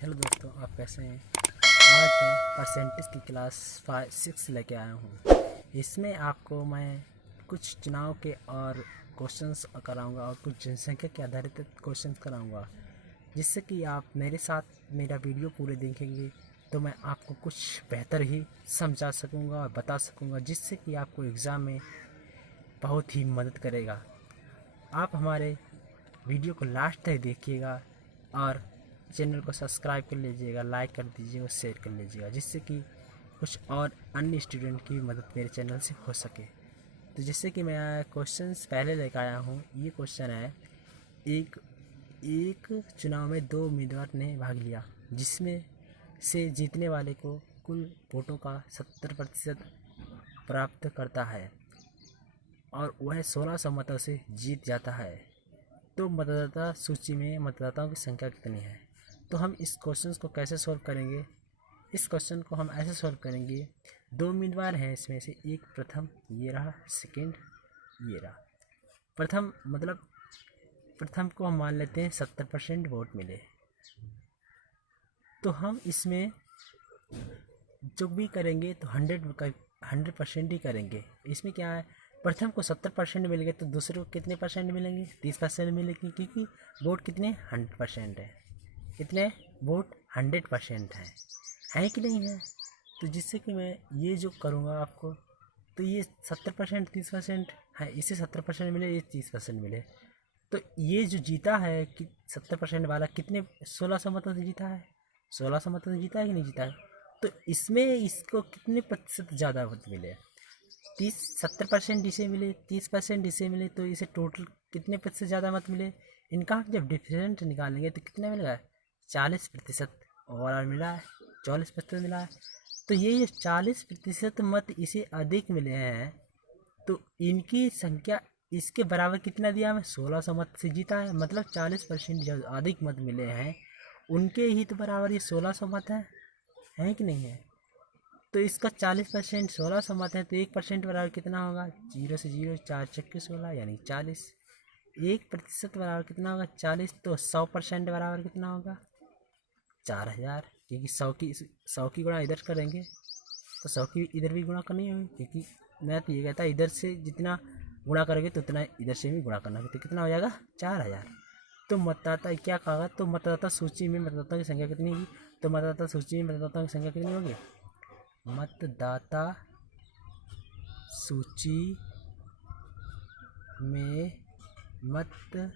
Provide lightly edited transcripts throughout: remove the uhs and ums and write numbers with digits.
Hello दोस्तों, आप कैसे हैं। आज मैं परसेंटेज की क्लास 5-6 लेके आया हूँ। इसमें आपको मैं कुछ चुनाव के और क्वेश्चंस कराऊंगा और कुछ जनसंख्या के आधारित क्वेश्चंस कराऊंगा, जिससे कि आप मेरे साथ मेरा वीडियो पूरे देखेंगे तो मैं आपको कुछ बेहतर ही समझा सकूंगा और बता सकूंगा, जिससे कि आपको एग्ज़ाम में बहुत ही मदद करेगा। आप हमारे वीडियो को लास्ट तक देखिएगा और चैनल को सब्सक्राइब कर लीजिएगा, लाइक कर दीजिएगा, शेयर कर लीजिएगा, जिससे कि कुछ और अन्य स्टूडेंट की भी मदद मेरे चैनल से हो सके। तो जिससे कि मैं क्वेश्चंस पहले लेकर आया हूँ। ये क्वेश्चन है, एक एक चुनाव में 2 उम्मीदवार ने भाग लिया, जिसमें से जीतने वाले को कुल वोटों का 70% प्राप्त करता है और वह 1600 मतों से जीत जाता है। तो मतदाता सूची में मतदाताओं की संख्या कितनी है। तो हम इस क्वेश्चन को कैसे सॉल्व करेंगे। इस क्वेश्चन को हम ऐसे सॉल्व करेंगे, 2 उम्मीदवार हैं, इसमें से एक प्रथम ये रहा, सेकंड ये रहा। प्रथम को हम मान लेते हैं 70% वोट मिले। तो हम इसमें जो भी करेंगे तो 100% ही करेंगे। इसमें क्या है, प्रथम को 70% मिल गए तो दूसरे को कितने परसेंट मिलेंगे, 30% मिलेंगे, क्योंकि वोट कितने 100% है। कितने वोट 100% है कि नहीं है। तो जिससे कि मैं ये जो करूँगा आपको, तो ये 70% 30% है, इसे 70% मिले, ये 30% मिले। तो ये जो जीता है कि 70% वाला कितने 1600 मतों से जीता है, 1600 मतों से जीता है कि नहीं जीता है। तो इसमें इसको कितने प्रतिशत ज़्यादा मत मिले, 70% इसे मिले, 30% इसे मिले, तो इसे टोटल कितने प्रतिशत ज़्यादा मत मिले। इनका हम जब डिफरेंट निकालेंगे तो कितना मिलेगा, 40% ओवरऑल मिला है, 40% मिला है। तो ये 40% मत इसे अधिक मिले हैं, तो इनकी संख्या इसके बराबर कितना दिया हमें, 1600 मत से जीता है। मतलब 40% जो अधिक मत मिले हैं उनके ही तो बराबर ये 1600 मत है कि नहीं है। तो इसका 40% 1600 मत है, तो 1% बराबर कितना होगा, 0 से 0, 4 चक्के 16 यानी 40। 1% बराबर कितना होगा, 40। तो 100% बराबर कितना होगा, 4000। क्योंकि 100 की गुणा इधर करेंगे तो 100 की इधर भी गुणा करनी होगी, क्योंकि मैं तो ये कहता है इधर से जितना गुणा करोगे तो उतना इधर से भी गुणा करना है। तो कितना हो जाएगा, 4000। तो मतदाता क्या कहा, तो मतदाता सूची में मतदाताओं की संख्या कितनी होगी। तो मतदाता सूची में मतदाताओं की संख्या कितनी होगी, मतदाता सूची में मतदाताओं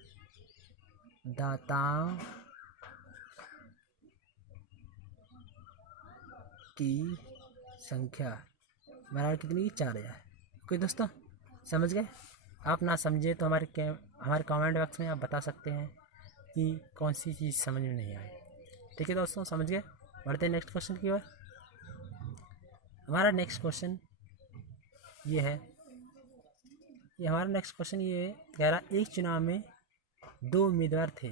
की संख्या बराबर कितनी, 4000। ओके दोस्तों, समझ गए। आप ना समझे तो हमारे कमेंट बॉक्स में आप बता सकते हैं कि कौन सी चीज़ समझ में नहीं आई। ठीक है दोस्तों, समझ गए। बढ़ते हैं नेक्स्ट क्वेश्चन की ओर। हमारा नेक्स्ट क्वेश्चन ये है, कह रहा, एक चुनाव में 2 उम्मीदवार थे।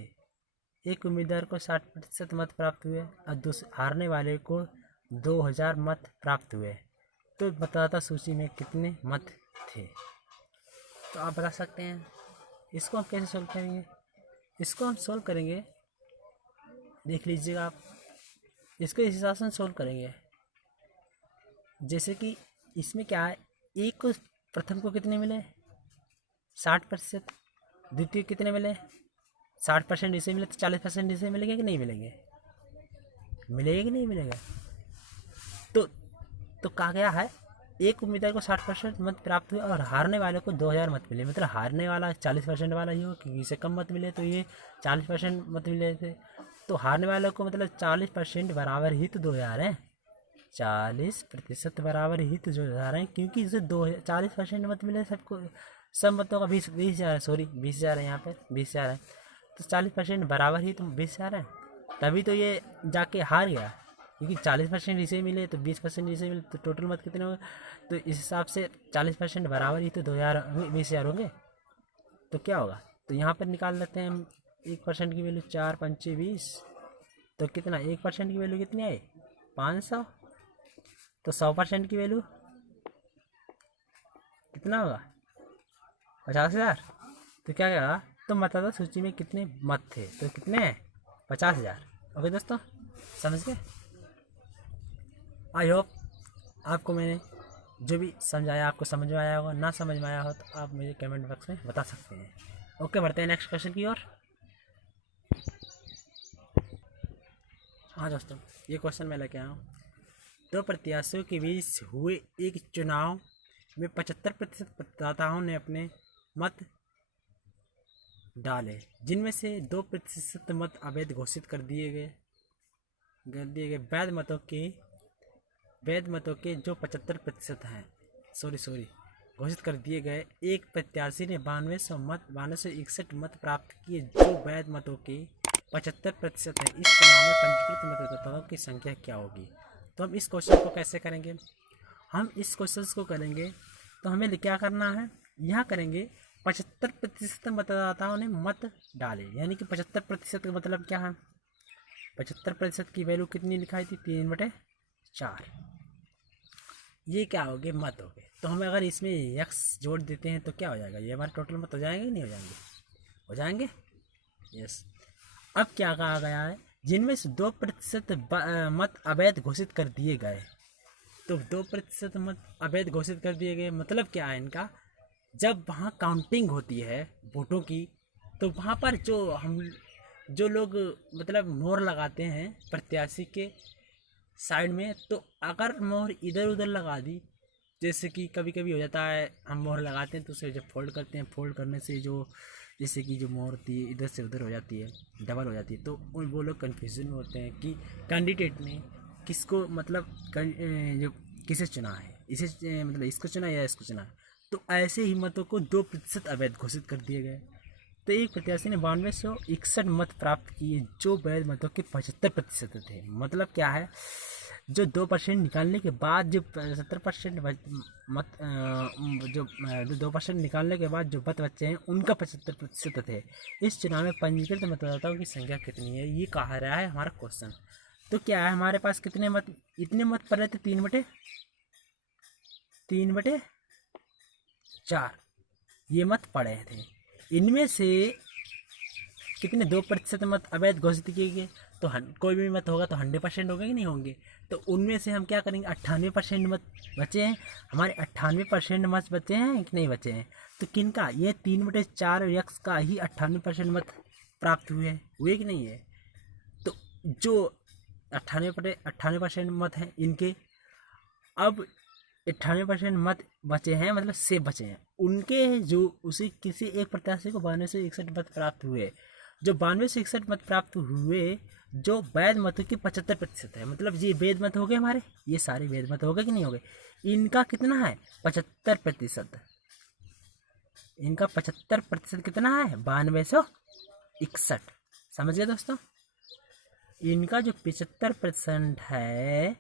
एक उम्मीदवार को 60% मत प्राप्त हुए और दूसरे हारने वाले को 2000 मत प्राप्त हुए। तो मतदाता सूची में कितने मत थे। तो आप बता सकते हैं। इसको हम कैसे सोल्व करेंगे, इसको हम सोल्व करेंगे, देख लीजिएगा आप। इसको इस हिसाब से सोल्व करेंगे, जैसे कि इसमें क्या है, एक को प्रथम को कितने मिले 60%, द्वितीय कितने मिले 60% इसे मिले, तो 40% इसे मिलेंगे कि नहीं मिलेंगे, मिलेगा कि नहीं मिलेगा। तो कहा गया है एक उम्मीदवार को 60% मत प्राप्त हुए और हारने वाले को 2000 मत मिले। मतलब हारने वाला 40% वाला ही हो, क्योंकि इसे कम मत मिले, तो ये 40% मत मिले थे। तो हारने वाले को मतलब 40% बराबर ही तो 2000 है, 40% बराबर ही तो 2000 है, क्योंकि इसे 40% मत मिले सबको, सब मतों का 20,000 है, सॉरी 20,000 है, यहाँ पे 20,000 है। तो 40% बराबर ही तो 20,000 है, तभी तो ये जाके हार गया, क्योंकि 40% इसे मिले तो 20% इसे मिले, तो टोटल मत कितने होंगे। तो इस हिसाब से 40% बराबर ही तो 2000 20,000 होंगे। तो क्या होगा, तो यहाँ पर निकाल लेते हैं हम। 1% की वैल्यू 4 पंचे 20, तो कितना 1% की वैल्यू कितनी आई, 500। तो 100% की वैल्यू कितना होगा, 50,000। तो क्या कहा, तो मतदाता सूची में कितने मत थे, तो कितने हैं 50,000। ओके दोस्तों, समझ गए? आई होप आपको मैंने जो भी समझाया आपको समझ में आया होगा। ना समझ में आया हो तो आप मुझे कमेंट बॉक्स में बता सकते हैं। ओके, बढ़ते हैं नेक्स्ट क्वेश्चन की ओर। हाँ दोस्तों, ये क्वेश्चन मैं लेके आया हूँ। दो प्रत्याशियों के बीच हुए एक चुनाव में 75% मतदाताओं ने अपने मत डाले, जिनमें से 2% मत अवैध घोषित कर दिए गए। वैध मतों के जो 75% हैं, सॉरी घोषित कर दिए गए। एक प्रत्याशी ने 9261 मत प्राप्त किए, जो वैध मतों के 75% है। इस चुनाव में पंजीकृत मतदाताओं की संख्या क्या होगी? तो हम इस क्वेश्चन को कैसे करेंगे? हम इस क्वेश्चन को करेंगे तो हमें क्या करना है, यहाँ करेंगे 75% मतदाताओं ने मत डाले, यानी कि 75% का मतलब क्या है? 75% की वैल्यू कितनी लिखाई थी? 3/4। ये क्या हो गए? मत हो गए। तो हम अगर इसमें यक्स जोड़ देते हैं तो क्या हो जाएगा? ये हमारे टोटल मत हो जाएंगे, नहीं हो जाएंगे? हो जाएंगे, यस। अब क्या कहा गया है? जिनमें से 2% मत अवैध घोषित कर दिए गए। तो 2% मत अवैध घोषित कर दिए गए मतलब क्या है इनका? जब वहाँ काउंटिंग होती है वोटों की, तो वहाँ पर जो लोग मतलब मोहर लगाते हैं प्रत्याशी के साइड में, तो अगर मोहर इधर उधर लगा दी, जैसे कि कभी कभी हो जाता है हम मोहर लगाते हैं तो उसे जब फोल्ड करते हैं, फोल्ड करने से जो जैसे कि जो मोहर होती है इधर से उधर हो जाती है, डबल हो जाती है, तो वो लोग कन्फ्यूजन में होते हैं कि कैंडिडेट ने किसको मतलब जो किसे चुना है, इसे मतलब इसको चुना या इसको चुना। तो ऐसे ही मतों को 2% अवैध घोषित कर दिए गए। तो एक प्रत्याशी ने 9261 मत प्राप्त किए, जो वैध मतों के 75% थे। मतलब क्या है? जो 2% निकालने के बाद जो 70% मत जो 2% निकालने के बाद जो मत बचे हैं उनका 75% थे। इस चुनाव में पंजीकृत मतदाताओं की संख्या कितनी है? ये कहा रहा है हमारा क्वेश्चन। तो क्या है हमारे पास कितने मत? इतने मत पड़े थे, 3/4 ये मत पड़े थे। इनमें से कितने 2% मत अवैध घोषित किए गए। तो कोई भी मत होगा तो 100% होगा कि नहीं होंगे? तो उनमें से हम क्या करेंगे? 98% मत बचे हैं हमारे। 98% मत बचे हैं कि नहीं बचे हैं? तो किन का? ये 3/4 यक्स का ही 98% मत प्राप्त हुए कि नहीं है? तो जो 98% मत हैं इनके, अब 98% मत बचे हैं मतलब से बचे हैं उनके, जो उसी किसी एक प्रत्याशी को 9261 मत प्राप्त हुए। जो 9261 मत प्राप्त हुए जो वैध मतों के 75% है, मतलब ये वैध मत हो गए हमारे, ये सारे वैध मत हो गए कि नहीं हो गए? इनका कितना है? 75%। इनका 75% कितना है? 9261। समझ गए दोस्तों? इनका जो 75% है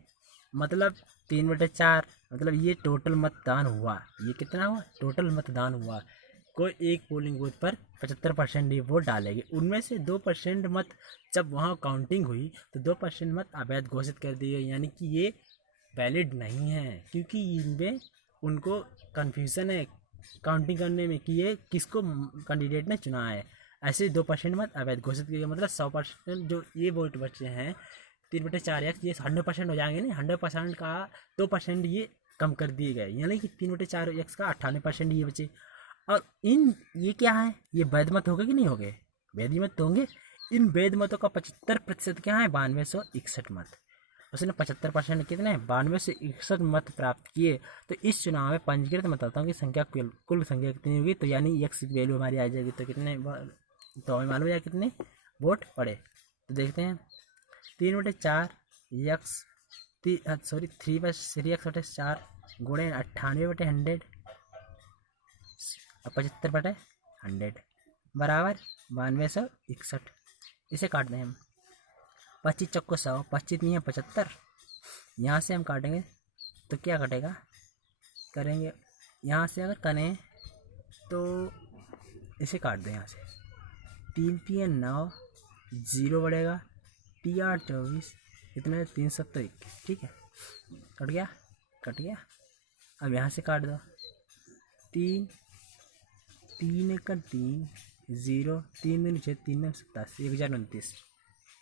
मतलब 3/4, मतलब ये टोटल मतदान हुआ। ये कितना हुआ? टोटल मतदान हुआ। कोई एक पोलिंग बूथ पर 75% ही वोट डालेंगे, उनमें से 2% मत जब वहाँ काउंटिंग हुई तो 2% मत अवैध घोषित कर दिए, यानी कि ये वैलिड नहीं है, क्योंकि इनमें उनको कन्फ्यूज़न है काउंटिंग करने में कि ये किसको कैंडिडेट ने चुना है। ऐसे 2% मत अवैध घोषित किए, मतलब 100% जो ये वोट बचे हैं 3/4 एक्स, ये 100% हो जाएंगे। नहीं, 100% का 2% ये कम कर दिए गए, यानी कि 3/4 एक्स का 98% ये बचे। और ये क्या है? ये वैध मत हो गए कि नहीं हो गए? वैध मत तो होंगे। इन वैध मतों का 75% क्या है? 9261 मत। उसने 75% कितने? 9261 मत प्राप्त किए। तो इस चुनाव में पंजीकृत मतदाताओं की संख्या कुल संख्या कितनी होगी? तो यानी एक्स की वैल्यू हमारी आ जाएगी। तो कितने, तो हमें मालूम है कितने वोट पड़े। तो देखते हैं 3/4 एक्स, 3/4 गुणे 98/100 और 75/100 बराबर 9261। इसे काट दें हम। 25 चौको 100, 25 नहीं है 75। यहाँ से हम काटेंगे तो क्या कटेगा? करेंगे यहाँ से अगर करें तो इसे काट दें यहाँ से। 3 9 0 बढ़ेगा, 3 24 इतने 370। ठीक है, कट गया, कट गया। अब यहाँ से काट दो। 3 3 1 3 0 3 2 6 3 9 27 1029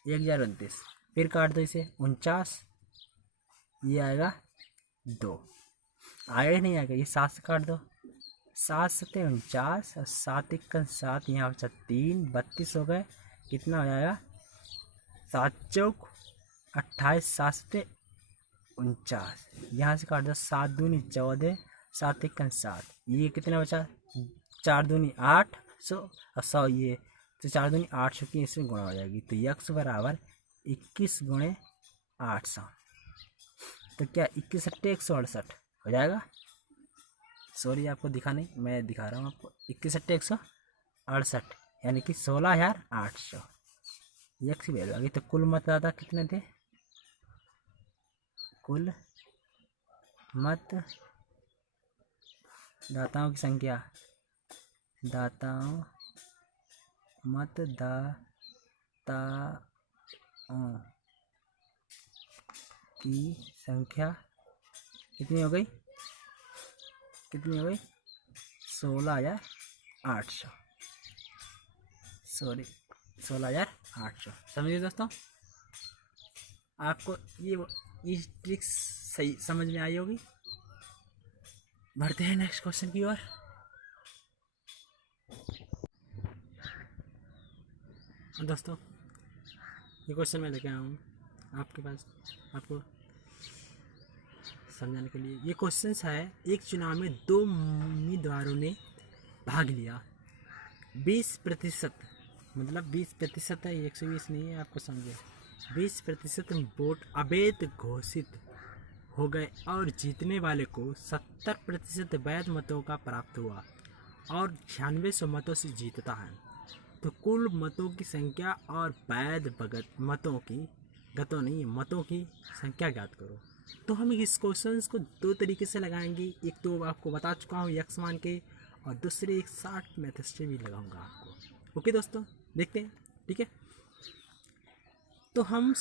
1029। फिर काट दो इसे 49, ये आएगा 2, आएगा नहीं आएगा, ये 7 से काट दो, 7 सत्ते 49 और 7 इक्कन 7, यहाँ बचा 3, 32 हो गए। कितना हो जाएगा 7 चौक 28, 7 सत्ते 49, यहाँ से काट दो 7 दूनी 14, 7 इक्कन 7, ये कितना बचा 4 दूनी 8 100 और 100 ये, तो 4 दूनी 800 की इसमें गुणा हो जाएगी, तो यक्स बराबर 21 गुणे 800, तो क्या 21 सट्टे 168 हो जाएगा। सॉरी आपको दिखा नहीं, मैं दिखा रहा हूँ आपको, 21 सट्टे 168 यानी कि 16,800 यक्स की वैल्यू आ गई। तो कुल मतदाता कितने थे, कुल मतदाताओं की संख्या, मतदाताओं की संख्या कितनी हो गई, 16,800, सॉरी 16,800। समझिए दोस्तों, आपको ये ट्रिक्स सही समझ में आई होगी। बढ़ते हैं नेक्स्ट क्वेश्चन की ओर। दोस्तों ये क्वेश्चन मैं लेके आया हूँ आपके पास, आपको समझाने के लिए। ये क्वेश्चन है, एक चुनाव में 2 उम्मीदवारों ने भाग लिया, 20% मतलब 20% है, 120 नहीं है, आपको समझे, 20% वोट अवैध घोषित हो गए और जीतने वाले को 70% वैध मतों का प्राप्त हुआ और 9600 मतों से जीतता है। तो कुल मतों की संख्या और वैध मतों की संख्या ज्ञात करो। तो हम इस क्वेश्चन को 2 तरीके से लगाएंगे, एक तो आपको बता चुका हूँ यक्स मान के, और दूसरे एक शॉर्ट मेथड से भी लगाऊंगा आपको। ओके दोस्तों, देखते हैं, ठीक है। तो हम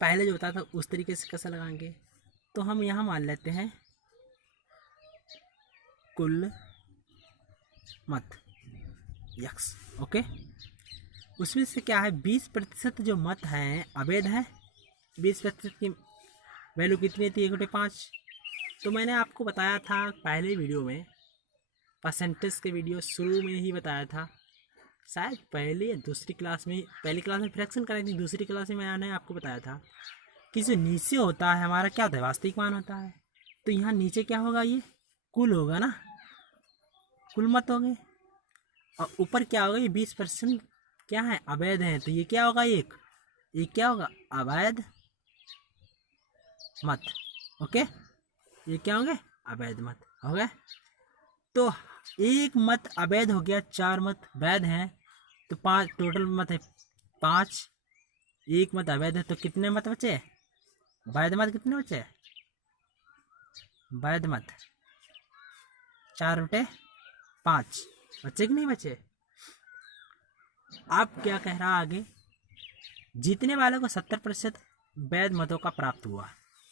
पहले जो बताया था उस तरीके से कैसे लगाएंगे, तो हम यहाँ मान लेते हैं कुल मत यक्स, ओके। उसमें से क्या है, 20% जो मत हैं अवैध है, 20% की वैल्यू कितनी थी, 1/5। तो मैंने आपको बताया था पहले वीडियो में, परसेंटेज के वीडियो शुरू में ही बताया था, शायद पहले या दूसरी क्लास में, पहली क्लास में फ्रैक्शन कराई थी, दूसरी क्लास में मैंने आपको बताया था कि जो नीचे होता है हमारा क्या होता है, वास्तविक मान होता है। तो यहाँ नीचे क्या होगा, ये कुल होगा ना, कुल मत हो गए, और ऊपर क्या होगा, ये 20% क्या है, अवैध है, तो ये क्या होगा, ये क्या होगा, अवैध मत, ओके। ये क्या होंगे, अवैध मत हो गए। तो एक मत अवैध हो गया, 4 मत वैध हैं, तो 5 टोटल मत है 5, एक मत अवैध है, तो कितने मत बचे, वैध मत कितने बचे, वैध मत 4/5 बचे कि नहीं बचे। अब क्या कह रहा आगे, जीतने वाले को 70% वैध मतों का प्राप्त हुआ,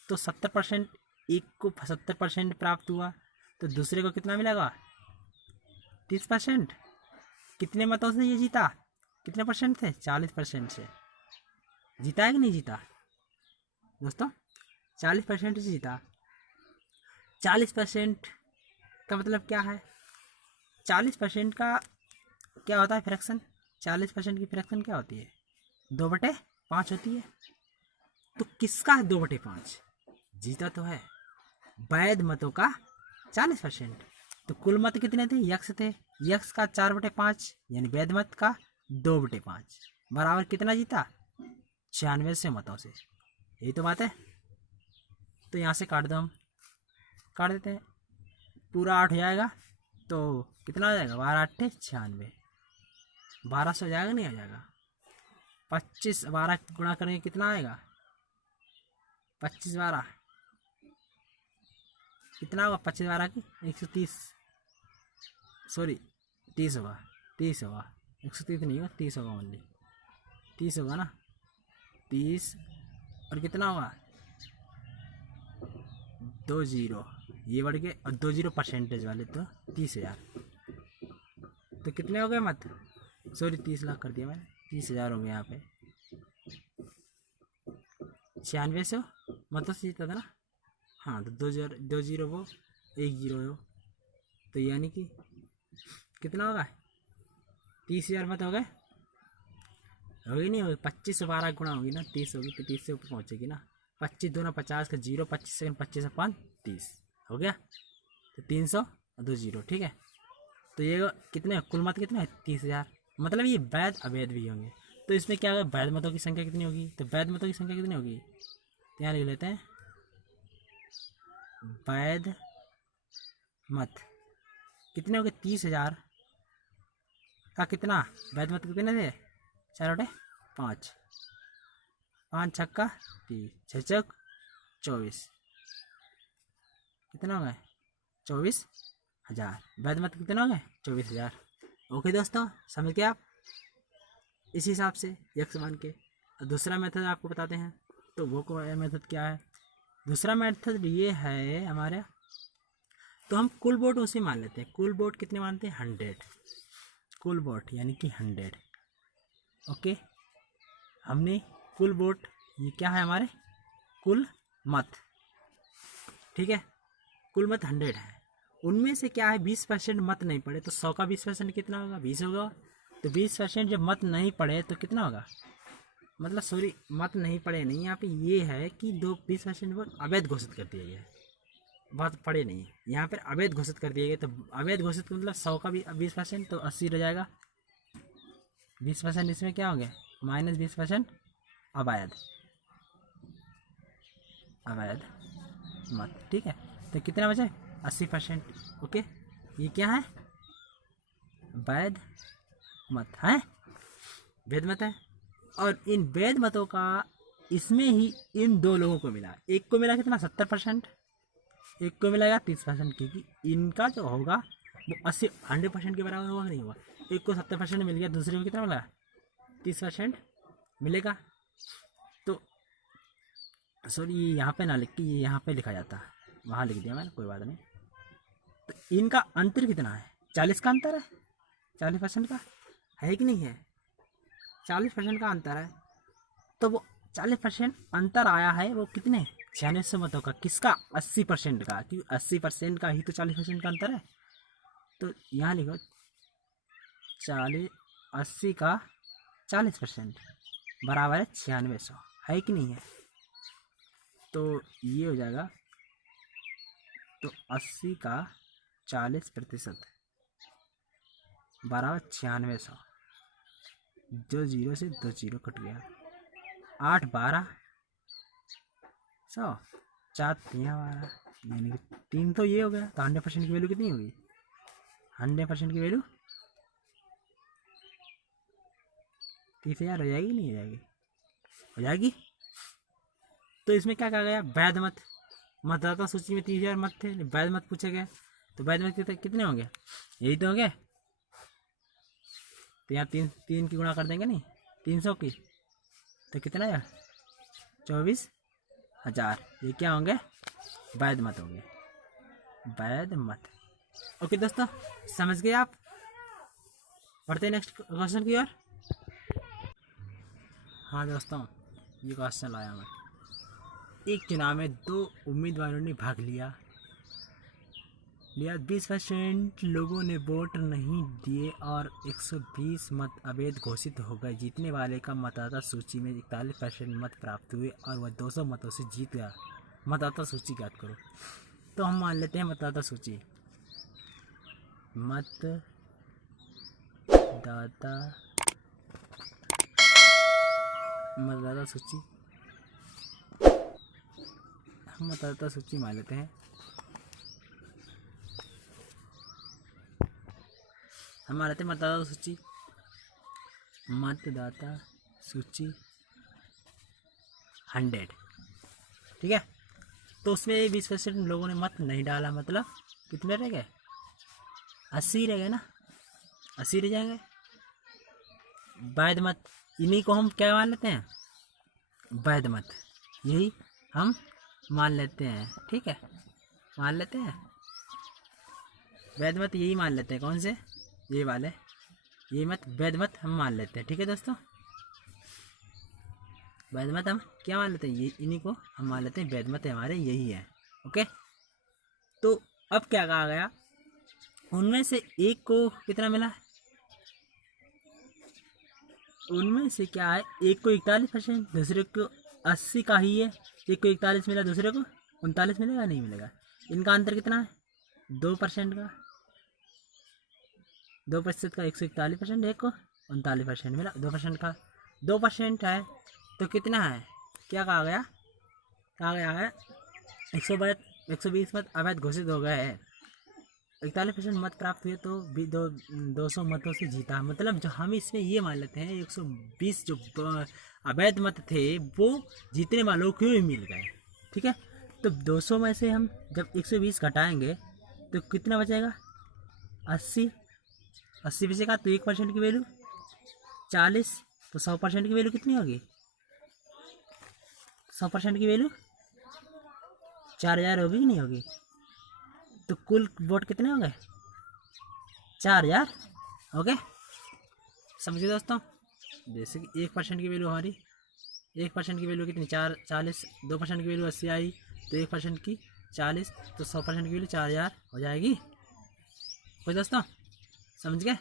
तो 70%, एक को 70% प्राप्त हुआ, तो दूसरे को कितना मिलेगा, 30%। कितने मतों से ये जीता, कितने परसेंट थे, 40% से जीता है कि नहीं जीता दोस्तों, 40% से जीता। 40% का मतलब क्या है, 40% का क्या होता है फ्रैक्शन, 40% की फ्रैक्शन क्या होती है, 2/5 होती है। तो किसका है 2/5, जीता तो है वैध मतों का 40%। तो कुल मत कितने थे, यक्स थे, यक्स का 4/5 यानी वैध मत का 2/5 बराबर कितना जीता, 96 मतों से, यही तो बात है। तो यहाँ से काट दो, हम काट देते हैं, पूरा 8 हो जाएगा, तो कितना हो जाएगा, 12×8 = 96, 1200 हो जाएगा, नहीं हो जाएगा, 25 12 गुणा करेंगे कितना आएगा, 25 12 कितना होगा, 25 12 की 130, सॉरी 30 होगा, 30 होगा, 130 नहीं होगा, 30 होगा, ओनली 30 होगा ना, 30 और कितना होगा 2 0, ये बढ़ के, और 2 0 परसेंटेज वाले, तो 30,000, तो कितने हो गए मत, सॉरी 30 लाख कर दिया मैंने, 30,000 हो गए यहाँ पे, 9600 मतों से जीता था ना। हाँ तो 2 जीरो वो 1 जीरो हो, तो यानी कि कितना होगा 30,000 मत हो गए। होगी नहीं होगी 25 से 12 गुणा होगी ना, 30 होगी तो 30 से ऊपर पहुँचेगी ना। 25 दूना 50 का 0, 25 सेकंड 25 से 5 30 हो गया, तो 300 और 2 जीरो। ठीक है, तो ये कितने कुल मत कितने 30,000, मतलब ये वैध अवैध भी होंगे। तो इसमें क्या होगा वैध मतों की संख्या कितनी होगी, तो वैध मतों की संख्या कितनी होगी, तो यहाँ लिख लेते हैं वैध मत कितने हो गए 30,000 का कितना वैध मत कितने थे 4 बटे 5, 5 छक्का 30, 6 चौक 24, कितना हो गए 24,000। वैध मत कितना हो गए 24,000। ओके दोस्तों, समझ गए आप। इसी हिसाब से यक्ष मान के दूसरा मेथड आपको बताते हैं। तो वो मेथड क्या है, दूसरा मेथड ये है हमारे, तो हम कुल वोट उसी मान लेते हैं। कुल वोट कितने मानते हैं 100, कुल वोट यानी कि 100। ओके, हमने कुल वोट ये क्या है हमारे कुल मत, ठीक है, कुल मत 100 है। उनमें से क्या है 20% मत नहीं पड़े, तो 100 का 20% कितना होगा 20 होगा। तो 20% जब मत नहीं पड़े तो कितना होगा, मतलब सॉरी मत नहीं पड़े नहीं, यहाँ पे ये है कि 20% वोट अवैध घोषित कर दिया गया है, बात पड़े नहीं है यहाँ पर अवैध घोषित कर दिया गया। तो अवैध घोषित मतलब 100 का भी 20% तो 80 रह जाएगा। 20% इसमें क्या हो गया माइनस 20% अवैध अवैध मत। ठीक है, तो कितना बचे 80%। ओके, ये क्या है वैध मत है, वैध मत है। और इन वैध मतों का इसमें ही इन दो लोगों को मिला, एक को मिला कितना 70%, एक को मिलेगा 30%, क्योंकि इनका जो होगा वो 100% के बराबर होगा नहीं होगा। एक को 70% मिल गया, दूसरे को कितना मिला 30% मिलेगा। तो सॉरी ये यहाँ पे ना लिख के ये यहाँ पे लिखा जाता, वहाँ लिख दिया मैंने, कोई बात नहीं। तो इनका अंतर कितना है 40 का अंतर है, 40% का है कि नहीं है, 40% का अंतर है। तो वो 40% अंतर आया है वो कितने 9600 मतों का, किसका 80% का, क्योंकि 80% का ही तो 40% का अंतर है। तो यहाँ लिखो 80 का 40% बराबर है 9600, है कि नहीं है। तो ये हो जाएगा, तो 80 का 40% बराबर 9600, जो 0 से 2 जीरो कट गया, 8 12 100, 4 3 12, यानी कि 3 तो ये हो गया। तो 100% की वैल्यू कितनी होगी 100% की वैल्यू 30,000 हो जाएगी नहीं हो जाएगी, हो जाएगी। तो इसमें क्या कहा गया वैध मत, मतदाता सूची में 30,000 मत थे, वैध मत पूछे गए। तो वैध मत कितने होंगे यही तो होंगे। तो यहाँ 3 की गुणा कर देंगे नहीं 300 की, तो कितना है 24,000। ये क्या होंगे वैध मत होंगे, वैध मत। ओके दोस्तों, समझ गए आप। बढ़ते हैं नेक्स्ट क्वेश्चन की ओर। हाँ दोस्तों, ये क्वेश्चन लाया मैं। एक चुनाव में 2 उम्मीदवारों ने भाग लिया 20% लोगों ने वोट नहीं दिए और 120 मत अवैध घोषित हो गए। जीतने वाले का मतदाता सूची में 41% मत प्राप्त हुए और वह 200 मतों से जीत गया। मतदाता सूची ज्ञात करो। तो हम मान लेते हैं मतदाता सूची, मतदाता सूची, हम मतदाता सूची मान लेते हैं। हमारे थे मतदाता सूची, मतदाता सूची 100, ठीक है। तो उसमें 20% लोगों ने मत नहीं डाला, मतलब कितने रह गए 80 रह गए ना, 80 रह जाएंगे। वैध मत, इन्हीं को हम क्या मान लेते हैं वैध मत, यही हम मान लेते हैं, ठीक है, मान लेते हैं वैध मत, यही मान लेते हैं। कौन से ये वाले, ये मत वैध मत हम मान लेते हैं, ठीक है दोस्तों। वैध मत हम क्या मान लेते हैं, ये इन्हीं को हम मान लेते हैं वैध मत हमारे यही है। ओके, तो अब क्या कहा गया, उनमें से एक को कितना मिला, उनमें से क्या है, एक को 41%, दूसरे को 80 का ही है, एक को 41 मिला, दूसरे को 39 मिलेगा, नहीं मिलेगा। इनका अंतर कितना है, 2% का, 2% का 141%, एक को 39% मिला, 2% का 2% है तो कितना है, क्या कहा गया, कहा गया है 120 मत अवैध घोषित हो गए हैं, 41% मत प्राप्त हुए तो 200 मतों से जीता। मतलब जो हम इसमें ये मान लेते हैं 120 जो अवैध मत थे वो जीतने वालों को ही मिल गए। ठीक है, तो 200 में से हम जब 120 घटाएंगे तो कितना बचेगा, 80 बचेगा, तो 1% की वैल्यू 40, तो 100% की वैल्यू कितनी होगी, 100% की वैल्यू 4000 होगी कि नहीं होगी। तो कुल वोट कितने हो गए, 4000। ओके, समझिए दोस्तों, जैसे कि 1% की वैल्यू हमारी, 1% की वैल्यू कितनी 40, 2% की वैल्यू 80 आई, तो 1% की 40, तो 100% की वैल्यू 4000 हो जाएगी। कोई दोस्तों समझ गए।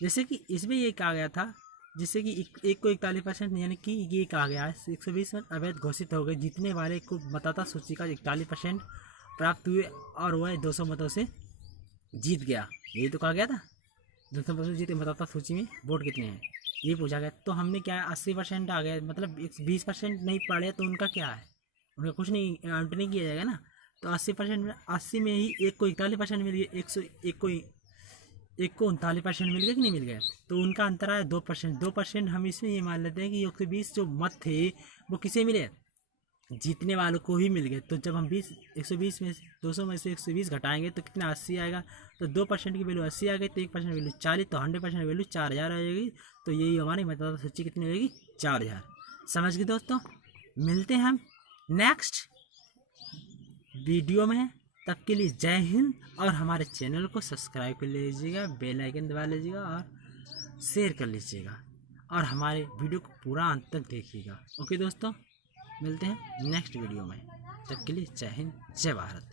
जैसे कि इसमें ये कहा गया था, जिससे कि एक को 41%, यानी कि ये कहा गया है 120 मत अवैध घोषित हो गए, जीतने वाले को मतदाता सूची का 41% प्राप्त हुए और वह 200 मतों से जीत गया। यही तो कहा गया था, 200 मतों से जीते, मतदाता सूची में वोट कितने हैं ये पूछा गया। तो हमने क्या है 80% आ गया, मतलब 20% नहीं पढ़े तो उनका क्या है, उनका कुछ नहीं काउंट नहीं किया जाएगा ना। तो 80% में 80 में ही एक को 41% मिल गया, एक को 39% मिल गया कि नहीं मिल गया, तो उनका अंतर आया 2%। 2% हम इसमें ये मान लेते हैं कि 120 जो मत थे वो किसे मिले, जीतने वालों को ही मिल गए। तो जब हम 120 में 200 में से 120 घटाएंगे तो कितना 80 आएगा, तो 2% की वैल्यू 80 आ गई, तो 1% वैल्यू 40, तो 100% वैल्यू 4000 आ जाएगी। तो यही हमारी मतदाता सूची कितनी होगी, 4000। समझ गए दोस्तों, मिलते हैं हम नेक्स्ट वीडियो में, तब के लिए जय हिंद, और हमारे चैनल को सब्सक्राइब कर लीजिएगा, बेल आइकन दबा लीजिएगा और शेयर कर लीजिएगा, और हमारे वीडियो को पूरा अंत तक देखिएगा। ओके दोस्तों, मिलते हैं नेक्स्ट वीडियो में, तब के लिए जय हिंद, जय भारत।